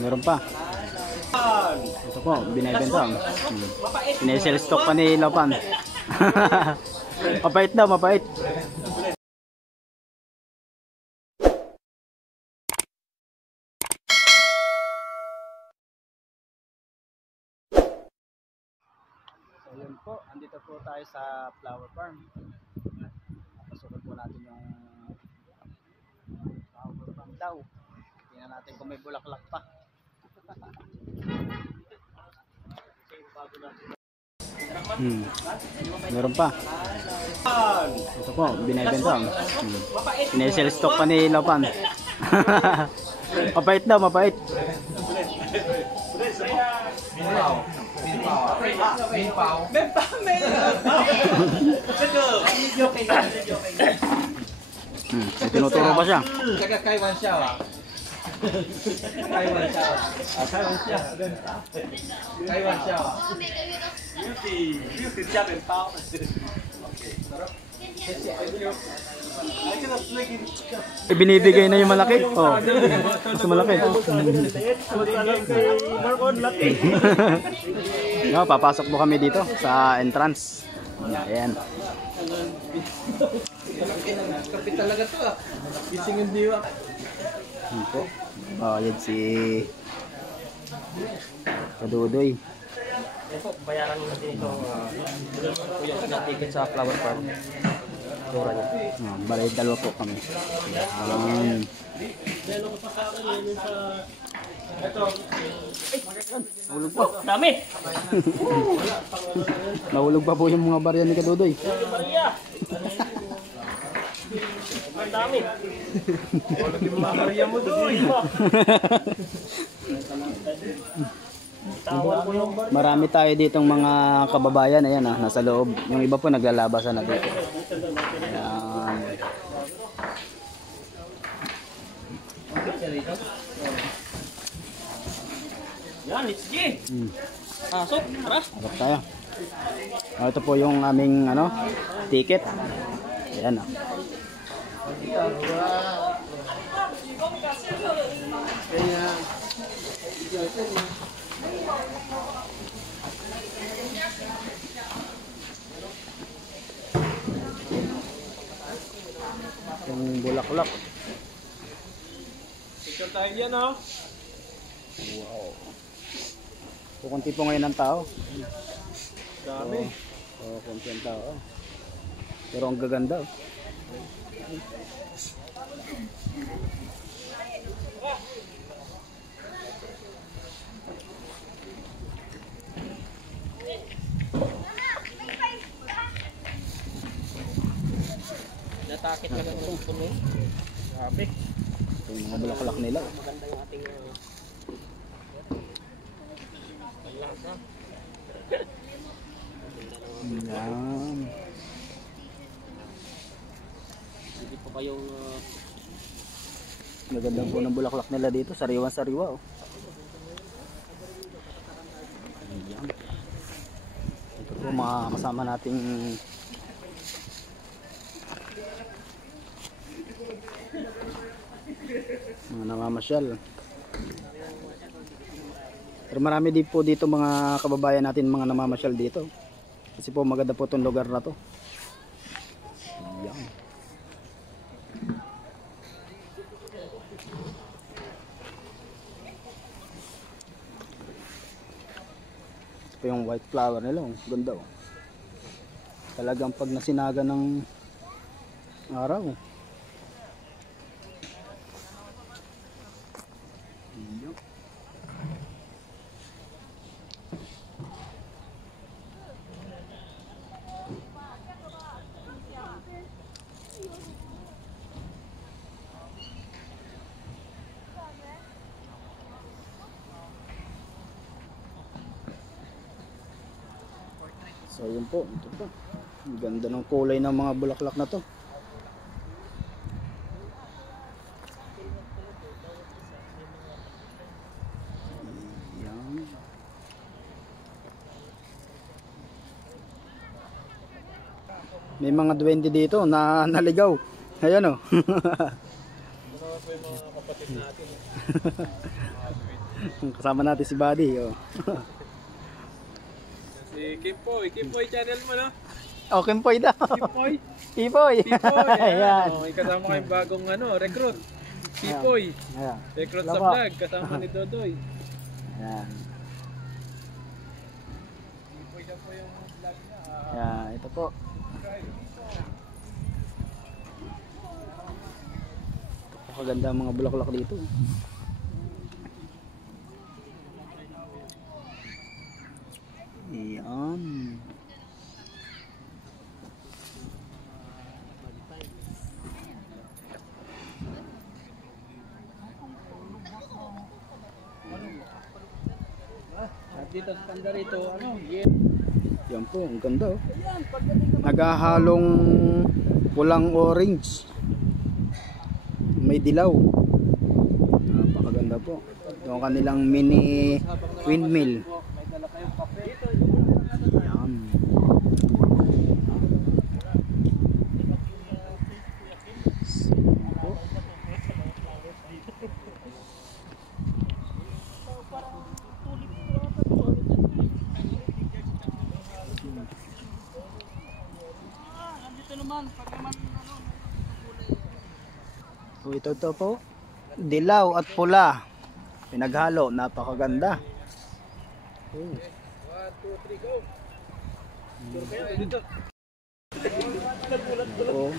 Meron pa. Ito po, binibenta. Sinesell stock pa ni Lopan. Mapait daw, mapait. So yun po, andito po tayo sa flower farm. Pasukin po natin yung flower farm daw. Tingnan natin kung may bulaklak pa. Meron pa. Ito po, binibenta. Sinesell stock pa ni Lopan. Mapait daw, mapait. Tinuturo pa siya. Binibigay na yung malaki. Oh, mas malaki. No, papasok po kami dito sa entrance. Ayan. Kapit talaga to ah. Gising yung diwa. Ito. Oh, yan si Kadudoy. Bayaran natin ito. Kuya na ticket sa flower farm. Dora niya. Balay dalawa po kami. Nahulog po. Dami! Nahulog pa po yung mga barya ni Kadudoy. Ang dami! Nahulog yung mga barya mo doon. Marami tayo ditong mga kababayan. Ayan nasa loob. Yung iba po naglalabasan na dito. Ayan. Yan, let's go! Pasok, tara! Harap tayo. Ito po yung aming ticket. Ayan yung bulaklak. Picture tayo dyan, oh! Wow. Kukunti po ngayon ang tao. Dami! Kunti ang tao. Pero ang gaganda. Natakit na lang ng puno. Grabe. Yung mga bulaklak nila. Maganda yung ating panlasa. Yan. Hindi pa kayong Maganda po ng bulaklak nila dito. Sariwan-sariwa. Oh. Yan. Ito po mga kasama nating mga namamasyal. Pero marami din po dito mga kababayan natin mga namamasyal dito. Kasi po maganda po itong lugar na to. Yan. Ito po yung white flower nila. Oh. Ganda oh. Talagang pag nasinaga ng araw. So yun po, ito po. Ang ganda ng kulay ng mga bulaklak na to. Ayan. May mga duwende dito na naligaw. Ayan o. mga kapatid Kasama natin si Buddy. Oh. Si Kimpoy channel mo, no? Oh, Kimpoy daw. Kimpoy. Kimpoy. Ayan. Oh, kasama ko yung bagong recruit. Kimpoy. Ayan. Recruit Hello sa po. vlog, kasama ni Dodoy. Ayan. Kimpoy ka po yung vlog niya. Ayan, ito po. Kaganda ang mga bulaklak dito. Ayan. At dito sa tanda rito, Yan po, ang ganda. Oh. Nagahalong pulang orange. May dilaw. Napakaganda po. Ito ang kanilang mini windmill. may dala kayong kape. Yan. So ito po, dilaw at pula. Pinaghalo, napakaganda. Oh. 1, 2, 3, go! Dito. Oh.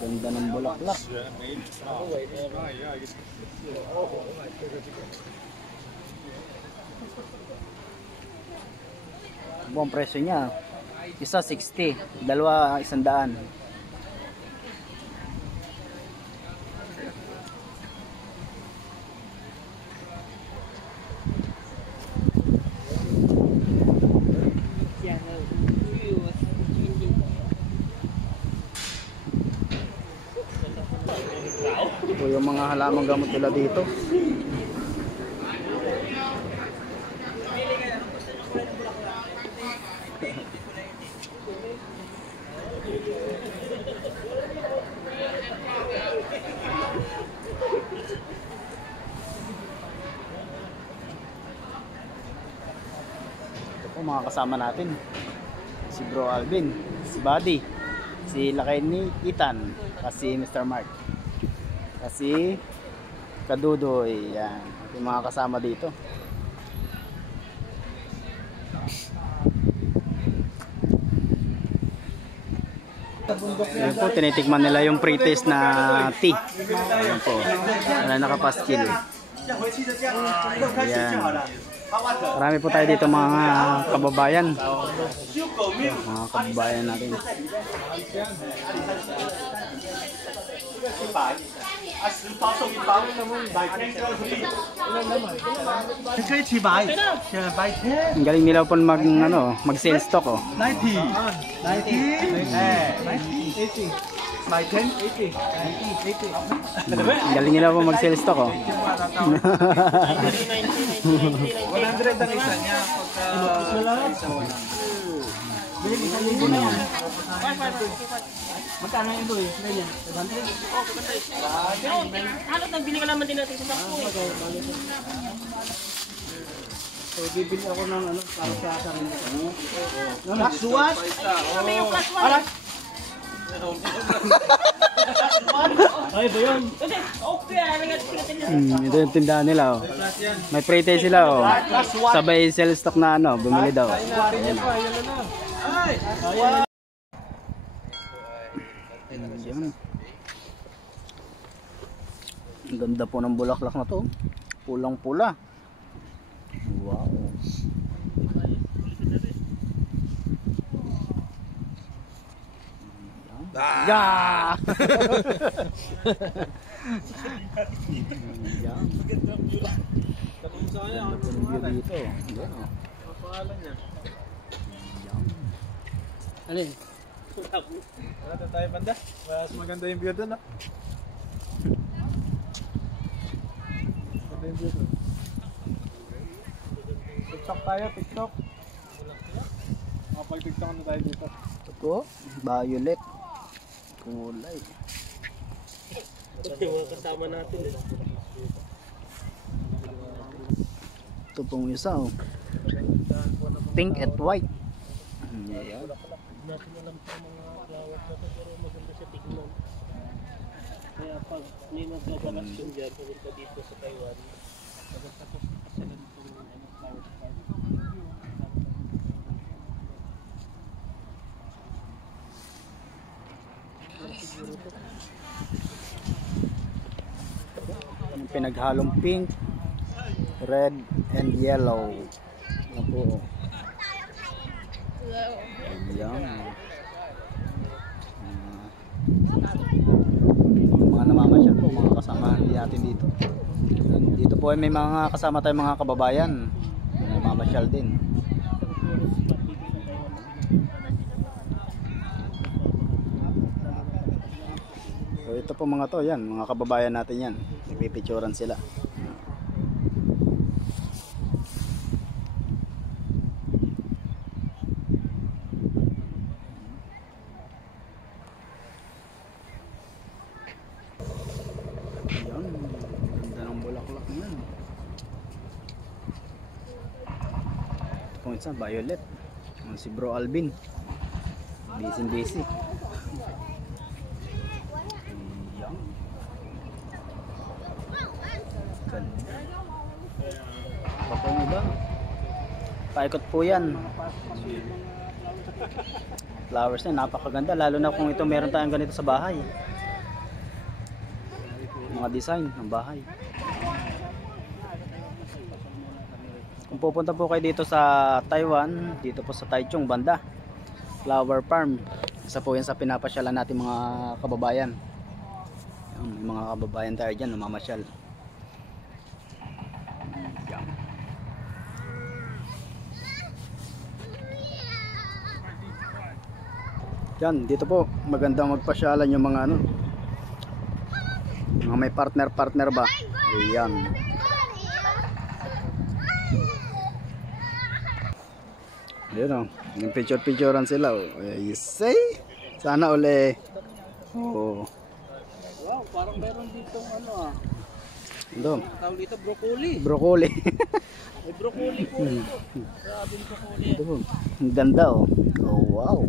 Ganda ng bulaklak. Buong presyo niya. Isa 60, dalawa 100. Ito yung mga halamang gamot nila dito. Ito po mga kasama natin. Si Bro Alvin, si Buddy, si Lakay ni Ethan, kasi Mr. Mark, kasi Kadudoy. Yan, yung mga kasama dito. Yan po, tinitikman nila yung pre-taste na tea. Yan po, wala nakapaskil. Yan. Marami po tayo dito mga kababayan. Mga kababayan natin. 10包送1包，白天就可以。你可以去买，现在白天 Ang galing nila po mag-sales stock. Oh. 90，哎，80，买1080， Ang galing nila po mag-sales stock. Oh. 100 ang isa niya pagka isa 100. Magkano yung doy? Ganyan. 500? Oo, 500. Pero halos nagbili ka naman din natin sa sakpo eh. So, bibili ako ng para sa sarili ko. Plus one. Kami yung plus 1. Ay, ba yun? Kasi, okay, ano nga tingnan Ito yung tindahan nila. Oh. May pre-taste sila. Oh. Sabay sales stock na bumili daw. Yan. Ang ganda po ng bulaklak na to. Pulang-pula. Wow. Yeah! Dito. Pangalan niya. Alin? Wala na tayo banda. Mas maganda yung view doon, no? Maganda yung view doon. TikTok tayo, TikTok. Makapag-TikTok na tayo dito. Ito po, violet. Kulay. Ito yung kasama natin. Ito pong isa oh. Pink at white. Ayan. Natin alam sa mga flowers na to, pero maganda siya tignan. Kaya pag may magbabakasyon dyan, pumunta dito sa Taiwan, maganda po sa ganitong flower park. Yung pinaghalong pink, red and yellow. Yan po. Ayan. Mga namamasyal po, mga kasama natin dito. Dito po ay may mga kasama tayong mga kababayan. Namamasyal din. So ito po mga to, yan, mga kababayan natin yan. Nagpipicturan sila. Ayan, ganda ng bulaklak niyan. Ito po isa, violet. Si Bro Alvin. Busy. Baka yung iba paikot po yan. Flowers na napakaganda, lalo na kung ito meron tayong ganito sa bahay. Mga design ng bahay. Kung pupunta po kayo dito sa Taiwan, dito po sa Taichung banda, flower farm, isa po yan sa pinapasyalan natin mga kababayan. May mga kababayan tayo dyan namamasyal. Yan, dito po magandang magpasyalan yung mga ano, mga may partner ba. Ayan. Ayan o, yung picturean sila o. You say? Sana uli. Oh. Wow, parang meron dito ano Ito. tawag dito broccoli. Broccoli. May broccoli po dito. Grabing broccoli. Ito po. Ang ganda o. Oh wow.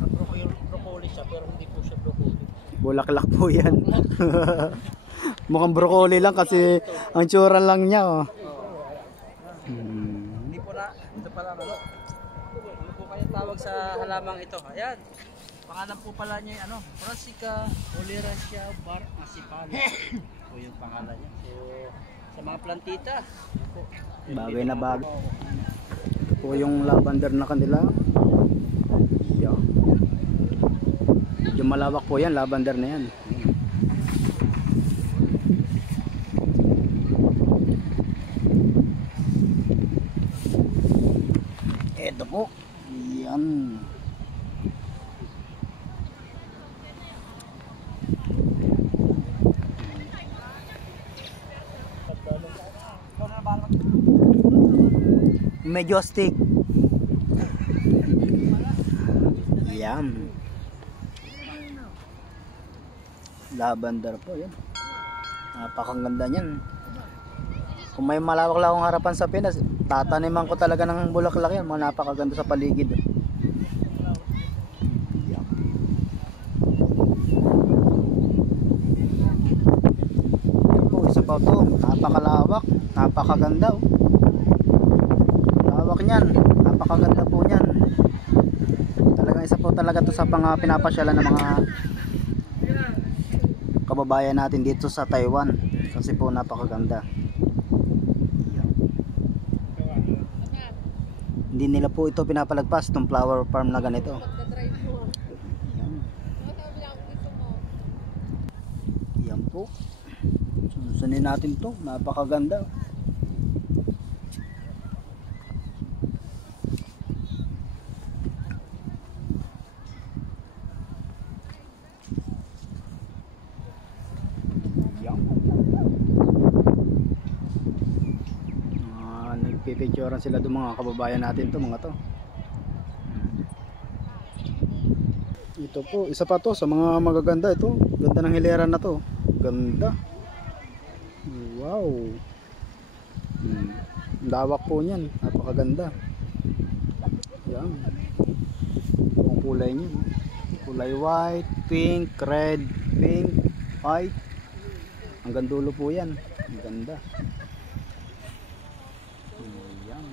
Parang broccoli siya, pero hindi po siya broccoli. Bulaklak po yan. Mukhang broccoli lang kasi ang tsura lang niya oh. Hindi po na, ito pala ano. Ano po kayo tawag sa halamang ito? Ayan. Pangalan po pala niya ano, Brassica oleracea bar asipana. Po yung pangalan niya. So, sa mga plantita. Po, Bagay na bagay. Ito po yung lavender na kanila. Yeah. Medyo malawak po yan, lavender na yan. Ito po. Yan. Medyo stick. Yan. Lavender po yan. Napakaganda niyan. Kung may malawak-lawak harapan sa Pinas, tataniman ko talaga ng bulaklak yan. Mga napakaganda sa paligid. Yan. Ito po, isa pa ito. Napakalawak. Napakaganda. Lawak niyan. Napakaganda po niyan. Talagang isa po talaga to sa pinapasyalan ng mga kababayan natin dito sa Taiwan kasi po napakaganda. Hindi nila po ito pinapalagpas itong flower farm na ganito. Yan po, susunin natin to, napakaganda. Nagpipicturean sila doon mga kababayan natin to, mga to. Ito po, isa pa to sa mga magaganda ito. Ganda ng hilera na to. Ganda. Wow. Lawak po niyan, napakaganda. Yan. Ang kulay niya. Kulay white, pink, red, pink, white. Hanggang dulo po yan. Ang ganda. Yan.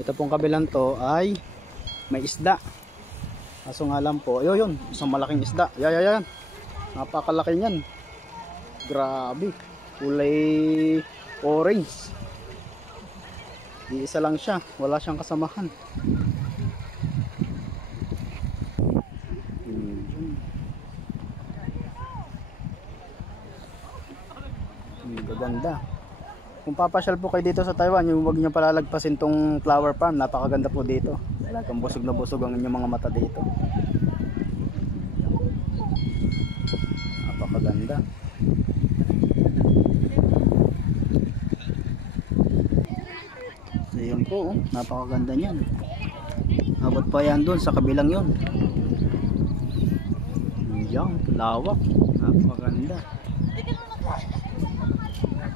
Ito pong kabilang to ay may isda. Kaso nga lang po, yun, isang malaking isda. Yan. Napakalaki niyan. Grabe. Kulay orange. Iisa lang siya, wala siyang kasamahan. Ganda. Kung papasyal po kayo dito sa Taiwan, yung huwag nyo palalagpasin tong flower farm. Napakaganda po dito. Talagang busog na busog ang inyong mga mata dito. Napakaganda. Ayun po, napakaganda niyan. Abot pa yan doon sa kabilang yun. Yan, lawak. Napakaganda.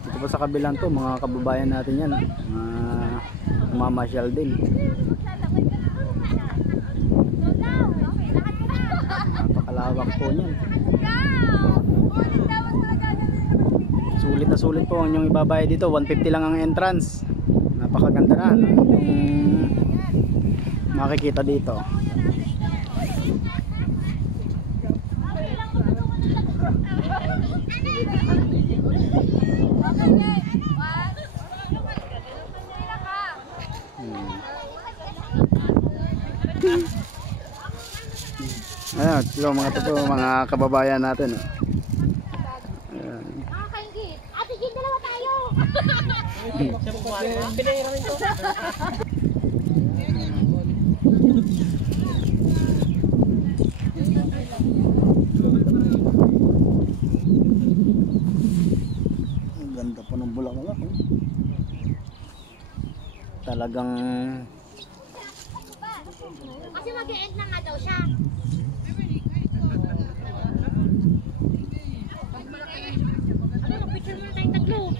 Ito po sa kabilang to, mga kababayan natin yan. Mamasyal din. Napakalawak po niyan. Sulit na sulit po ang inyong ibabayad dito. 150 lang ang entrance. Napakaganda na yung makikita dito. Ayan, ito mga ito po, mga kababayan natin. Ayan. Ate Jin, dalawa tayo. Ang ganda po ng bulaklak. Talagang Kasi mag-e-end na nga daw siya. Ano, picture muna tayong tatlo.